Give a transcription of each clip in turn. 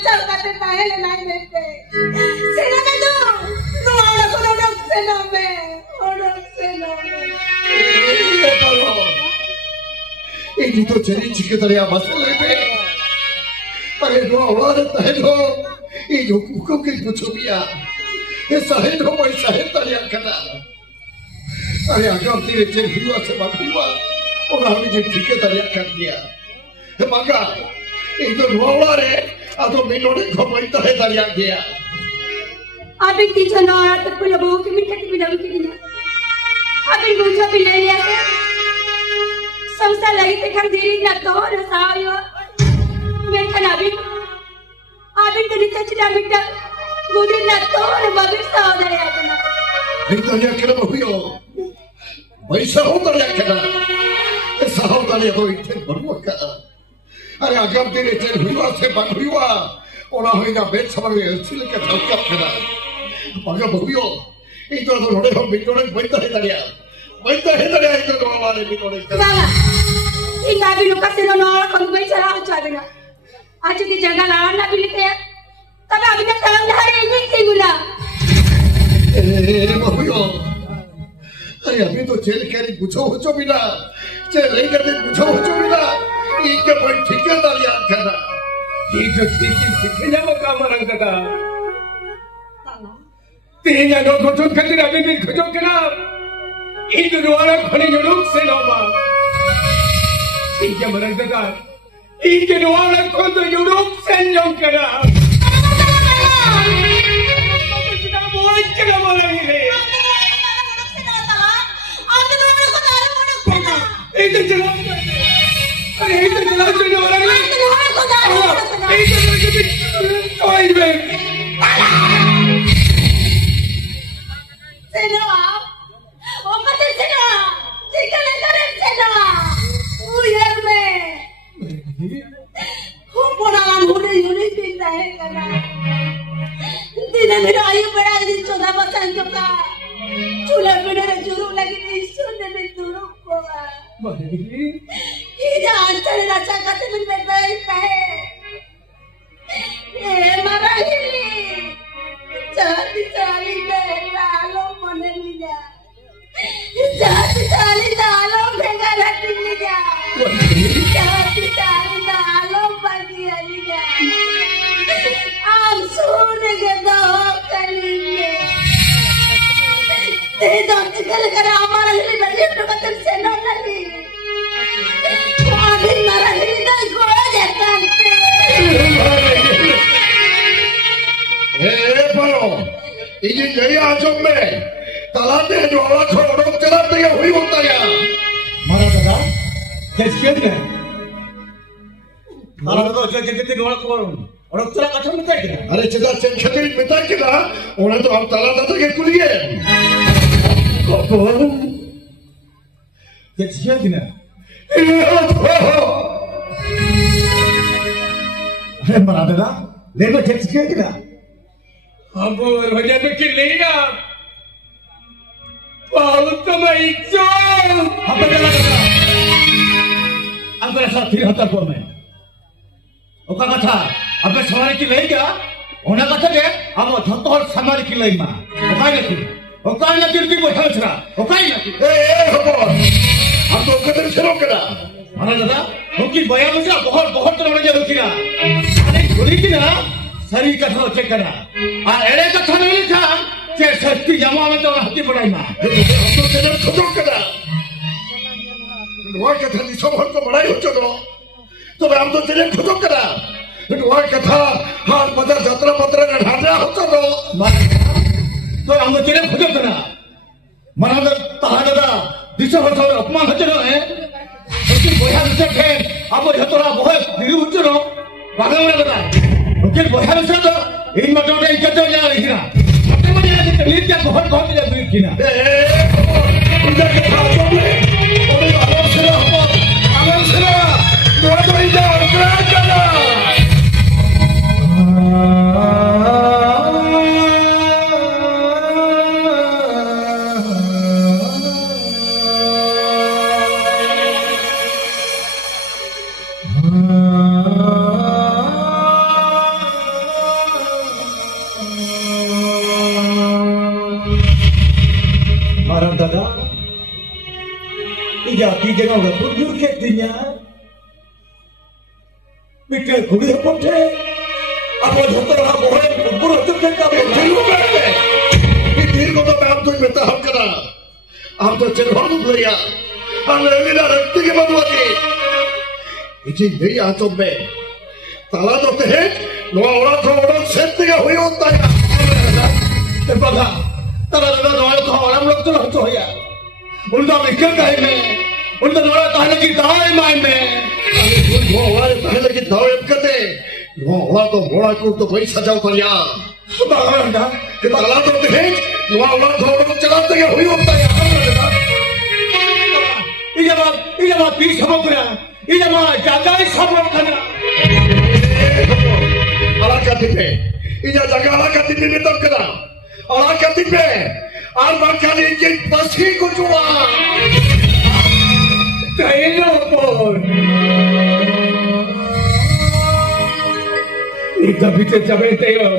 bancang kata tahan naik bete. Sena betu, no orang sena me, orang sena. Kalau ini tu jadi cikgu tadi apa sih? अरे दो औरत है दो ये जो कुकुर के कुचुबिया ये साहिल हो वही साहिल तलिया करना अरे आगे तेरे चेहरे हुआ से बात हुआ और हमने जो ठीक है तलिया कर दिया ये मगा ये तो नौवार है अब तो मिलोने को वही तो है तलिया किया अब एक तीसरा नौवार तक पुला बहु की मिठाई की बिना उनकी दिना अब एक दूसरा पिला लिया संसार लगी ते घर देरी ना तो रसायो मेरे नाबिन आबिन तो नित्य चिरा मिटा गुदे ना तो और बाबिर सावधान है अपना नित्य क्या करना हुईयो वैसा होता है क्या सावधान है तो इतने बड़ों का अरे आगे तेरे चेहरे हुआ से बात हुआ और ना हुई ना बेच समझ में सिल के थक क्या करना आगे बहुयो इतना तो रोडे हम बिटोरे बैठा है तरिया इतना तो हमारे बिटोरे बाबा इन नाबिन का सिर नौर कौन बैठ रहा है चाबिना आज ती जगह लाड़ ना बिलते हैं तब अभी तक तलाक लहरे नहीं थी गुना बहुयो अरे अभी तो जेल कैरी बुझो हो चो बिना जेल नहीं करते बुझो हो चो बिना इनके कोई ठिकेदार याद करना ये जो ठीक है मकाम रंग का तीन या दो कुछ खतरा भी कुछ करना इन दोनों खड़ी जो लोग से नौमा ठीक है मरंग का इनके दोनों को तो यूरोप से जोड़ करा कितना बोल के बोला ये इधर चलो अरे इधर चलो चलो कोई भी सेना ओ कते सेना चिकन करे सेना उयर में हम बोला मुझे यूनिट दिन है करना दिन मेरा आयु बड़ा दिन 14% का चूल्हे पे मेरे जुरू लगी ईश्वर ने भी जुरू को ये जान चले राजा कहते मिल में बैठ है ये मरा ही चाली चाली लालो मने लिया चाली लालो भेगा रखी लिया चाली लालो बागी लिया आम सुन के दो कलिए ते दो चिकल कर हमारा हिली बड़ी तो कतल से न लगी अभी मरा हिली तो गोया जाता परो इन्हें नहीं आजम में तलाते जो आवाज छोड़ो चलाते हैं हुई होता है मारा दादा कैसे किया मारा दादा जो कितने गोला करो और चला कठम में क्या अरे चिदा चेन खतरी पिता किला उन्हें तो हम तला दादा के कुलिए कैसे किया अरे मारा दादा ले लो कैसे किया अब वजह पे कि लेगा बहुत मैं इच्छा अब मेरा साथ फिर हता को मैं ओका कथा अब सवारी की लेगा ओना कथा के अब झतोर समारी की लेमा ओका ना की बैठा छरा ओका ना की ए हबो हम तो कदर छरो करा मारा दादा ओकी बया मुझे बहुत तरह जा रुकिना अरे गोली की ना सरी कथा चेक करा आ एड़े कथा नहीं लिखा के सस्ती जमा में तो हत्ती पड़ाई मां हम तो तेरे खतो करा वो कथा नि सब को बड़ाई हो चलो तो हम तो तेरे खतो करा वो कथा हां मदर यात्रा पत्र ने ढाडा हो चलो तो हम तो तेरे खतो करा मना तहादा दिशा होतो अपमान हचनो है उसकी बोया दिशा के अब जतरा बहुत दिरु उचरो बागवरा दादा उनके बोया दिशा तो इन मतों ने इज्जत जा रही ना अपने में जाने तकलीफ क्या बहुत जा रही थी ना उनका के खासों में और आराम से दो तो इधर उतरा चला jangan udah punjur ketinya. Mikir kuliah pun deh. Apa jatuh orang boleh pun itu mereka boleh. Ini ko to मैं आपको बताऊं करा आप तो चलवानो भैया हम लेना रखते के बदवाती इजी नहीं आतो में ताला तो है नो औरा तो औरा सेट के हुई होता है तेरे ताला नो तो औरा हम लोग तो होतो है उनका मिक्र कहे में उनका नोरा ताले की दाए माय में नो औरा ताले की दाए करते नो औरा तो मोड़ा को तो भाई सजाओ भैया भगवान का कि ताला तो है नो औरा तो औरा चलाते के हुई होता है इजा बात पीस हम करा इजा मां जागा सब करना ala katipe ija jaga ala katipe betul kena ala katipe arba kali ingin pasti ko jua kaino pun ita bite jabe teo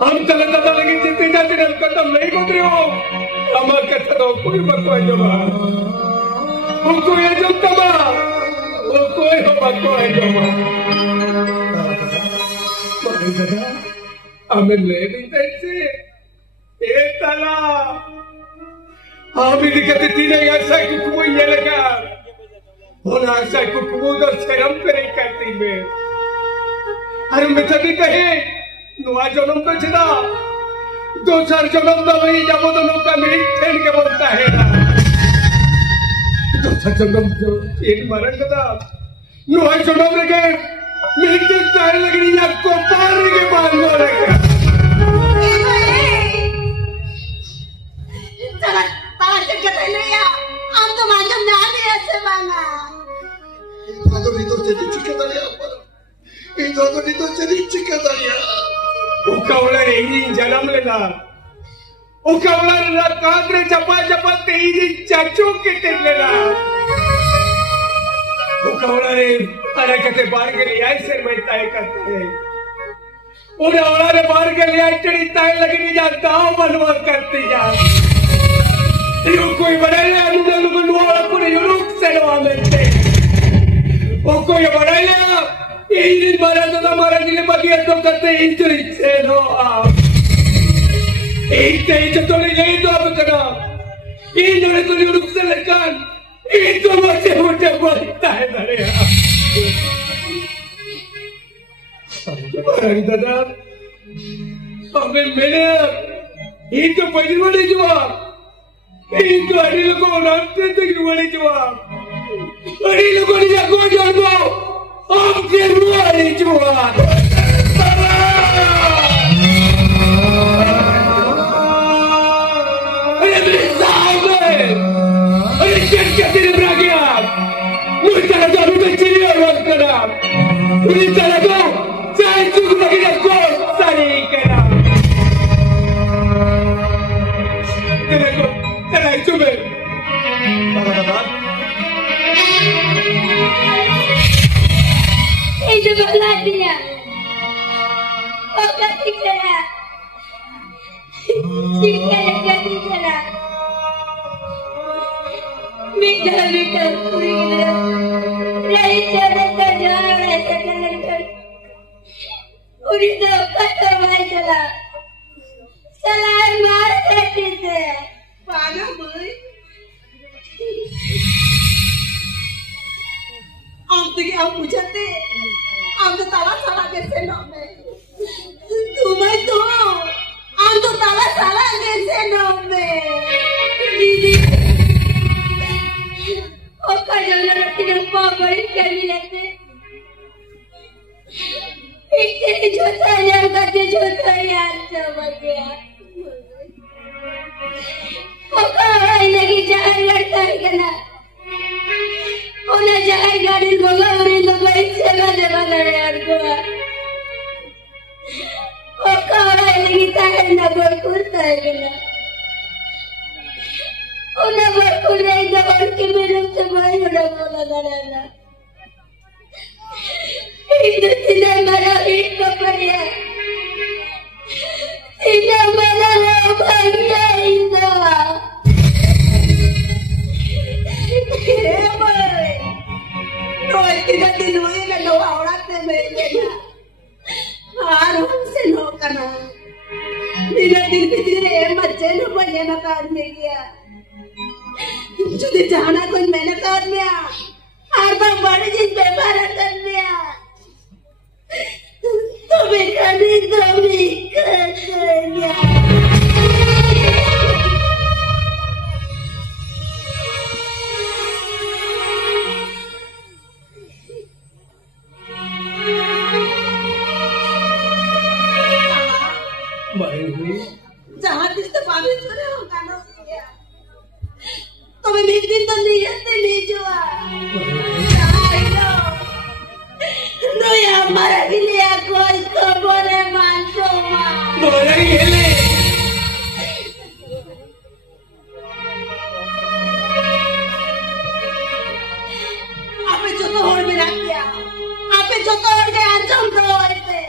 हम चले जाता लेकिन जितने जाते हैं खत्म नहीं होते हो हमारे कहते तो कोई बकवास जमा वो कोई जमता बा वो कोई बकवास जमा हमें ले नहीं देते ये ताला हम इन्हीं कहते तीन ऐसा कुकुम ये लगा और ऐसा कुकुम तो शर्म करे करती में अरे मैं चली कहे नुआ जन्म तो चला दो चार जन्म तो वही जब वो दोनों का मेरी ठेल के बोलता है दो चार जन्म जो एक मरण का नुआ जन्म लगे मेरी तो चार लगनी आपको पार के बाद नो लगे चला ताला चक्कर ले या हम तो मालूम ना भी ऐसे मांगा तो नहीं तो चली चिकन दालिया पर itu तो jadi चिकन दालिया उकावला रेंगी जन्म लेना उकावला ना कांद्रे चपा चपा तेजी चाचू के लेना उकावला रे अरे कहते बाहर के लिए ऐसे मैं तय करता है उकावला रे बाहर के लिए इतनी तय लगनी जाता हूँ बनवा करती जा यो कोई बड़ा ले अनुना लोग नुआ को नहीं रुक से नवा मिलते ओ कोई बड़ा ले ये मारा तो हमारा दिल बाकी तो करते इंजरी से नो आप एक तेज तो ले गई तो अब करा ये जोड़े को रुक से लकान ये तो मुझे मुझे बोलता है अरे अरे दादा हमें मैंने ये तो पहली वाली जवाब ये तो अरे लोगों रास्ते तक वाली जवाब अरे लोगों ने जाको जानो हम के वाली जवाब Jadi berakhir, mudah jadi mencuri orang kerap. Ini cara kau, saya juga lagi nak kau cari kerap. Cara kau, cara itu ber. itu malah dia oke tikara tikara Mika kurina rai cara tajam ऐसा करने कर उरी तो कत्ता भाई चला सलाह मार देते थे पागल बोली हम तो क्या पूछते हम तो ताला साला कैसे नाम है तुम्हें तो हम तो ताला साला कैसे नाम है दीदी और कजोना रखी ने पापड़ी करी लेते इतने छोटा यार करते छोटा यार समझ गया और कहाँ लगी जाए लड़ता है क्या उन्हें जाए गाड़ी बोला उन्हें तो भाई सेवा देवा यार को और कहाँ लगी ताकि ना बोल कुर्ता है क्या उन्हें बोल नहीं तो बोल के मेरे से भाई उन्हें बोला ना Itu tidak marah itu pada tidak marah bahagia itu मेरे हार हमसे नो करना निना दिल बिजरे मच्चे नो बने ना कर में गया जुदी जाना कोई मैंने कर में हार तो बड़े जिस व्यवहार कर में तो बेकनी तो बेकनी जहाँ दिस तो पागल चले हो गाना किया तो मैं एक दिन तो नहीं आते नहीं जुआ नो या हमारा भी लिया कोई खबर है मानतो माँ बोला ये ले आपे जो तो होड़ में रख दिया आपे जो तो होड़ के आंचम तो होते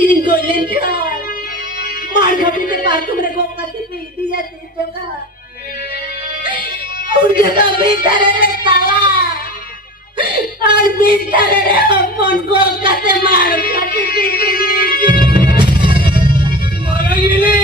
इन गोलें क्या मार घबी के पास तुमने गोंगा से पी दिया थी जगह उन जगह भीतर है ताला और भीतर है अपन गोंगा से मार घबी की बोला ये ले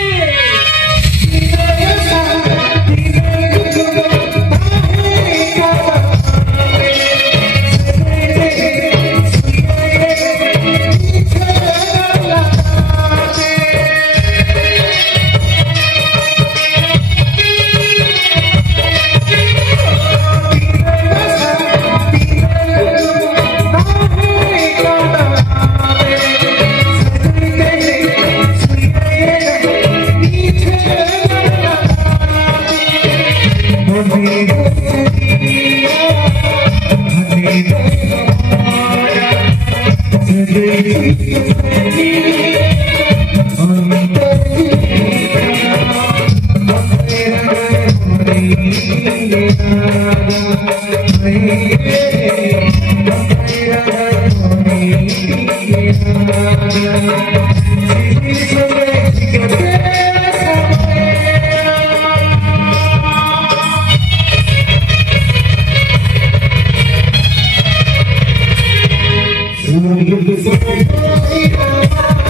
You're